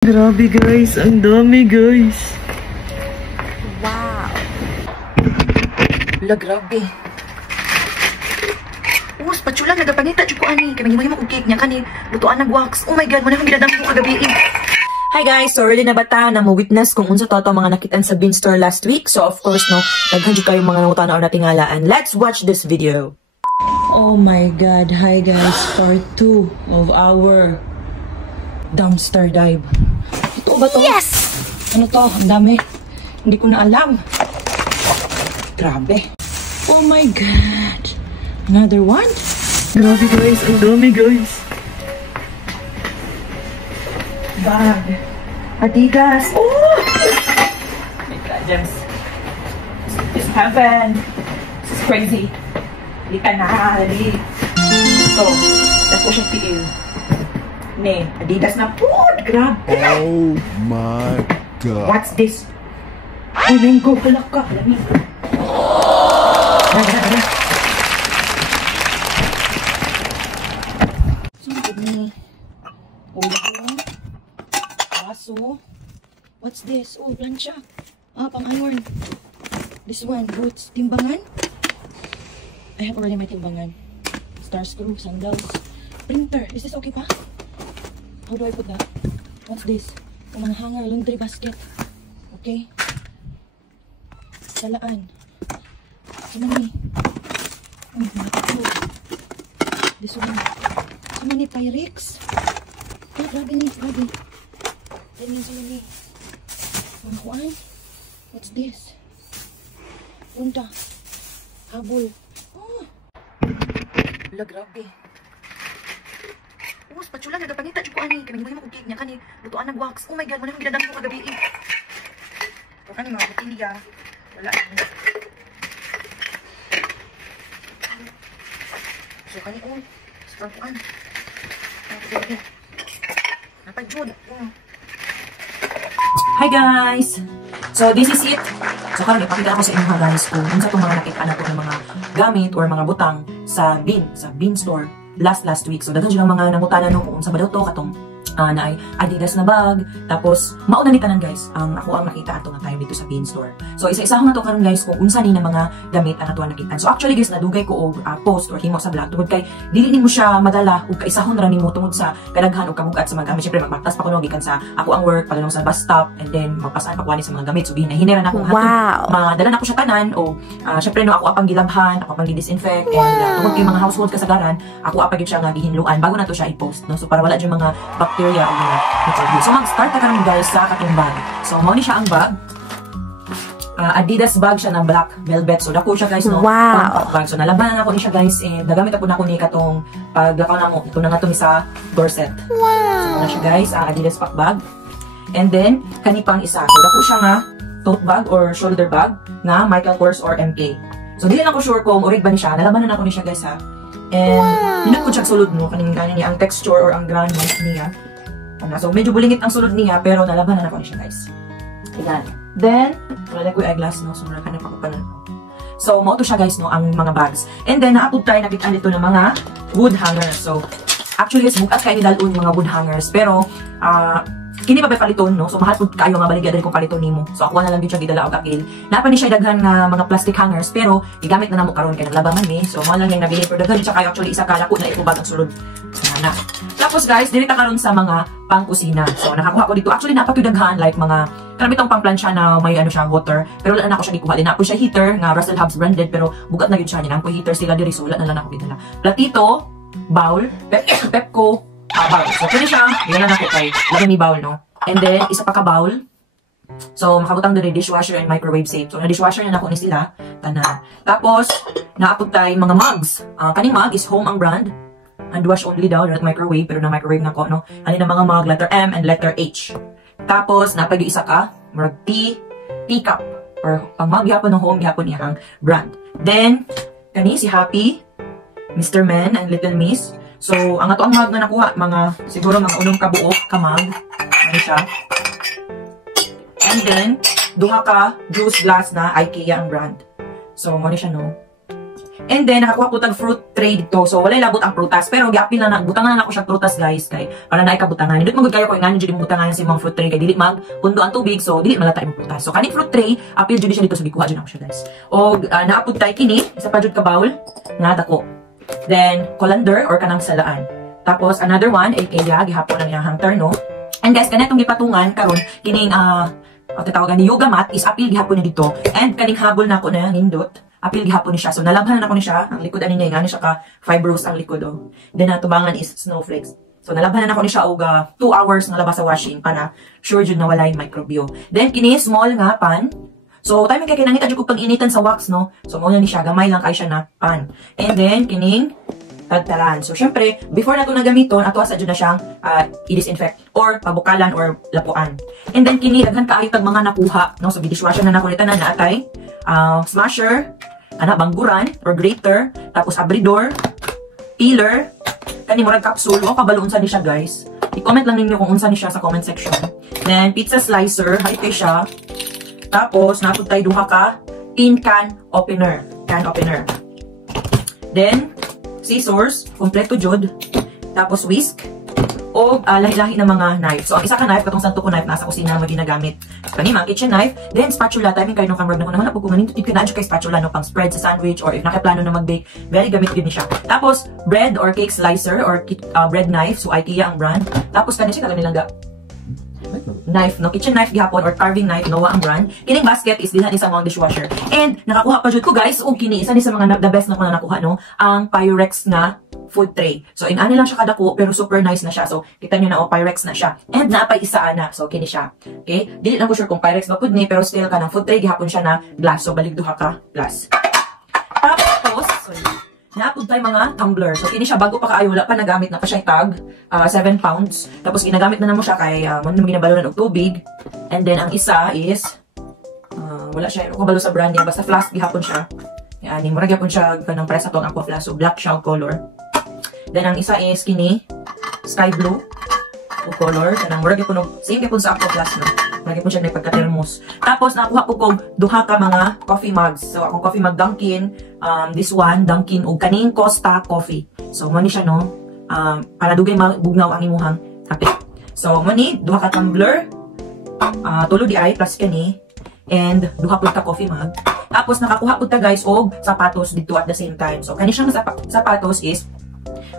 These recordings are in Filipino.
Grabe guys, ang dami guys. Wow. Wala, grabe. Spatula nagapangita jud ko ani kay mahimo og cake nya kani lutuan nag wax. Oh my god, mo na gidadang ko kagabi. Hi guys, so early na bata na mo witness kung unsa to mga nakitaan sa Bean Store last week. So of course no, daghan jud kayo mga nangutana or natingalaan. Let's watch this video. Oh my god, hi guys, part 2 of our dumpster dive. Ito ba to? Yes! Ano to? Ang dami. Hindi ko na alam. Grabe. Oh my god. Another one? Grabe guys, ang dami guys. Bag. Adidas. Oh! My god, James. This is heaven. This is crazy. Hindi ka na, dali. Ito. Dako siya tiil. Ne, Adidas na food. Grabe. Oh my god. What's this? Ay, mango. Halak ka. Lami. Baso. What's this? Oh, plancha. Pang-iron. This one, boots. Timbangan? I have already my timbangan. Star screw, sandals. Printer. Is this okay pa? How do I put that? What's this? Mga hanger, laundry basket. Okay. Salaan. Sumani. This one. Sumani, Pyrex. Oh, grabe ni, grabe. Yan yung sumani. Mga kuan. What's this? Punta. Habol. Oh. Wala, grabe. Spatula nagapangita jud ko ani kay mahimo og cake nya kani lutuan nag wax. Oh my god, mo na gidadang ko kagabi. O kani mga botilla. Wala. So kani strong kuan. Napa jud. Hi guys. So this is it. So karon ipakita ko sa inyo guys kung unsa tong mga nakita na ko ng mga gamit or mga butang sa Bean Store last week. So daghan sila mga nangutana no kung unsa ba daw to katong na Adidas na bag. Tapos mauna ni tanan guys ang ako ang nakita ato nga time dito sa Bean Store. So isa-isahon na to karon guys kung unsa ni na mga gamit ang ato nakitaan. So actually guys nadugay ko og post or himo sa vlog tungod kay dili nimo siya madala ug kaisahon ra nimo tungod sa kadaghan og kabugat sa mga gamit. Syempre magmatas pa kuno gikan sa ako ang work pagalong sa bus stop and then magpasaan pa kuani sa mga gamit. So hinera na akong hatod. Madala na ko siya tanan o syempre no ako apang gilabhan, ako apang gi-disinfect and tungod kay mga household kasagaran, ako apang gyud siya nga gihinluan bago na to siya i-post no. So para wala jud mga bacteria o mga microbial. So mag-start na karon guys sa katong bag. So mao ni siya ang bag. Adidas bag siya na black velvet. So dako siya guys no. Wow. Bag. So nalabanan ako ni siya guys and nagamit ako na ko ni katong paglakaw na mo. Ito na nga to ni sa Dorset. Wow. So na siya guys, Adidas pack bag. And then kani pang isa. So dako siya nga tote bag or shoulder bag nga Michael Kors or MK. So dili na ko sure kung orig ba ni siya. Nalabanan ako ni siya guys ha. And hindi ko siya sulod mo kaning niya ang texture or ang granules niya. So medyo bulingit ang sulod niya pero nalabanan ako ni siya guys. Ayan. Then wala ko eyeglass no, so wala ka na pakupanan. So mao to siya guys no ang mga bags. And then naapod tayo nakita dito ng mga wood hangers. So actually guys bukat kay ni dalon mga wood hangers pero kini pa paliton no. So mahal pud kayo nga baligya diri kung paliton nimo. So ako na lang gyud siya gidala og akil. Napa ni siya daghan nga mga plastic hangers pero gigamit na namo karon kay naglabaman ni. So mo lang yang nabili pero daghan siya kayo actually isa ka dako na itubag ang sulod. Na. Tapos guys, dili ta karon sa mga pang-kusina. So nakakuha ko dito. Actually napatudaghan like mga karami tong pang-plancha na may ano siya water. Pero wala na ako siya gikuha. Din ako siya heater nga Russell Hobbs branded pero bugat na gyud siya niya. Ang heater sila diri so wala na lang ako gidala. Platito, bowl, Pepco, bowl. So kini siya, yan na ako kay lagi mi bowl no. And then isa pa ka bowl. So makabutang diri dishwasher and microwave safe. So na dishwasher na nako ni sila tanan. Tapos naapod tay mga mugs. Kaning mug is Home ang brand. And wash only daw, not microwave, pero na microwave na ko, no? Ano na mga mug, letter M and letter H. Tapos, napag isa ka, marag teacup, or pang mug yapon ng Home, yapon iyang brand. Then, kani si Happy, Mr. Men, and Little Miss. So, ang ato ang mug na nakuha, mga, siguro mga unong kabuok, kamag, ano siya. And then, duha ka juice glass na IKEA ang brand. So, ano siya, no? And then, nakakuha po tag fruit tray dito. So, walay labot ang prutas. Pero, giapil na butangan na ako siya prutas, guys. Kay, para na ikabutangan. Hindi magod kayo kung nga nyo butangan sa mga fruit tray. Kay, dili pundo ang tubig. So, dili malata yung prutas. So, kaning fruit tray, apil dyan siya dito. So, gikuha dyan ako siya, guys. O, naapod tayo kini. Isa pa dyan ka bowl. Nga, dako. Then, colander or kanang salaan. Tapos, another one, kaya, gihapon ang iyang terno. And guys, kanitong gipatungan, karon kining, tatawagan ni yoga mat is apil gihapon ni dito. And kaning habol na ako na nindot. Apil gihapon ni siya. So, nalabhan na ako ni siya. Ang likod ani niya, siya ka fibrous ang likod. Oh. Then, natubangan is snowflakes. So, nalabhan na ako ni siya og 2 hours na labas sa washing para sure jud na wala yung microbio. Then, kini small nga pan. So, tayo kay kinangita jud ko pag-initan sa wax, no? So, mo na ni siya. Gamay lang kay siya na pan. And then, kining tagtaran. So, syempre, before na ito nagamiton, ato sa dyan na siyang i-disinfect or pabukalan or lapuan. And then, kini, daghan kaayo tag mga nakuha. No? So, dishwasher na nakulitan na atay. Smasher, bangguran or grater, tapos abridor, peeler, kani murag capsule. O, kabalo unsa ni siya, guys. I-comment lang ninyo kung unsa ni siya sa comment section. Then, pizza slicer, high siya. Tapos, napod tayo duha ka tin can opener. Then, scissors, kompleto jud. Tapos, whisk. O lahi-lahi na mga knife. So, ang isa ka knife, katong santo ko knife, nasa kusina mo ginagamit. Kanima, kitchen knife. Then, spatula. Timing kayo nung kamrag na kung naman po kung manintutid ka na kay spatula, no, pang spread sa sandwich, or if nakaplano na mag-bake, very gamit din siya. Tapos, bread or cake slicer, or bread knife. So, IKEA ang brand. Tapos, kanina siya kagamilang knife, no? Kitchen knife gihapon or carving knife, Noah ang brand. Kining basket is dinhan sa mga dishwasher. And nakakuha pa jud ko, guys, og kini isa ni sa mga the best na ko na nakuha, no, ang Pyrex na food tray. So inani lang siya kadako pero super nice na siya. So kita niyo na Pyrex na siya. And napay isa ana. So kini siya. Okay? Dili na ko sure kung Pyrex ba pud ni pero still kanang food tray gihapon siya na glass. So balig duha ka glass. Tapos, naapod tayo mga tumbler. So, kini siya bago pa kaayo, wala pa nagamit na pa siya tag, 7 pounds. Tapos, ginagamit na namo siya kay, mo naman ginabalunan og tubig. And then, ang isa is, wala siya, kung balo sa brand niya, basta flask, gihapon siya. Yan, murag gihapon siya, kanang press atong aqua flask, so black siya color. Then, ang isa is, kini, sky blue, o color. Kanang murag gihapon, same gihapon sa aqua flask, no? Lagi po siya nagpagka-thermos. Tapos, nakuha po kong duha ka mga coffee mugs. So, akong coffee mug Dunkin, this one, Dunkin, o kaning Costa Coffee. So, mani siya, no? Para dugay bugnaw ang imuhang kape. So, mani, duha ka tumbler, tulo di ay, plus kani, and duha po ka coffee mug. Tapos, nakakuha po ta, guys, og sapatos dito at the same time. So, kani siyang sapatos is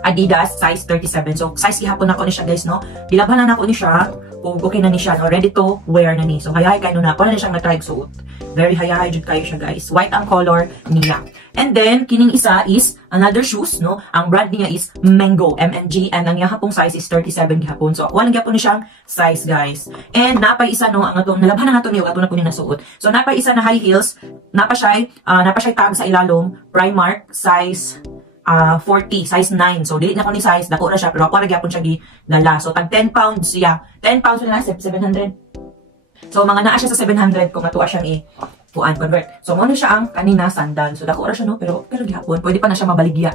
Adidas, size 37. So, size gihapon ako ni siya, guys, no? Bilabhan na ako ni siya. O okay na ni siya, no? Ready to wear na ni. So, hayahay kayo na. Kung na siyang na-try suot. Very hayahay jud kayo siya, guys. White ang color niya. And then, kining isa is another shoes, no? Ang brand niya is Mango, MNG. And ang yahapong size is 37 gihapon. So, walang gihapon ni siyang size, guys. And napay isa, no? Ang atong, nalabhan na nato niyo. Ato na kunin na suot. So, napay isa na high heels. Napa siya tag sa ilalom. Primark, size 40, size 9. So, dili na ko ni size. Dako na siya. Pero ako nagyapon siya gidala. So, tag 10 pounds siya. 10 pounds na 700. So, mga naa siya sa 700 kung matuwa siyang convert. So, muna siya ang kanina sandal. So, dako na siya, no? Pero gihapon. Pwede pa na siya mabaligya.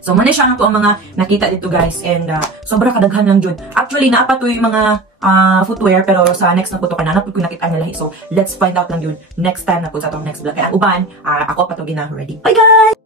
So, muna siya ang ito ang mga nakita dito, guys. And, sobra kadaghan lang dyan. Actually, naapa to yung mga footwear. Pero sa next na po ito, kanana po kung nakita nila. So, let's find out lang yun next time na po sa itong next vlog. Kaya, uban, ako pa ito gina-ready. Bye, guys!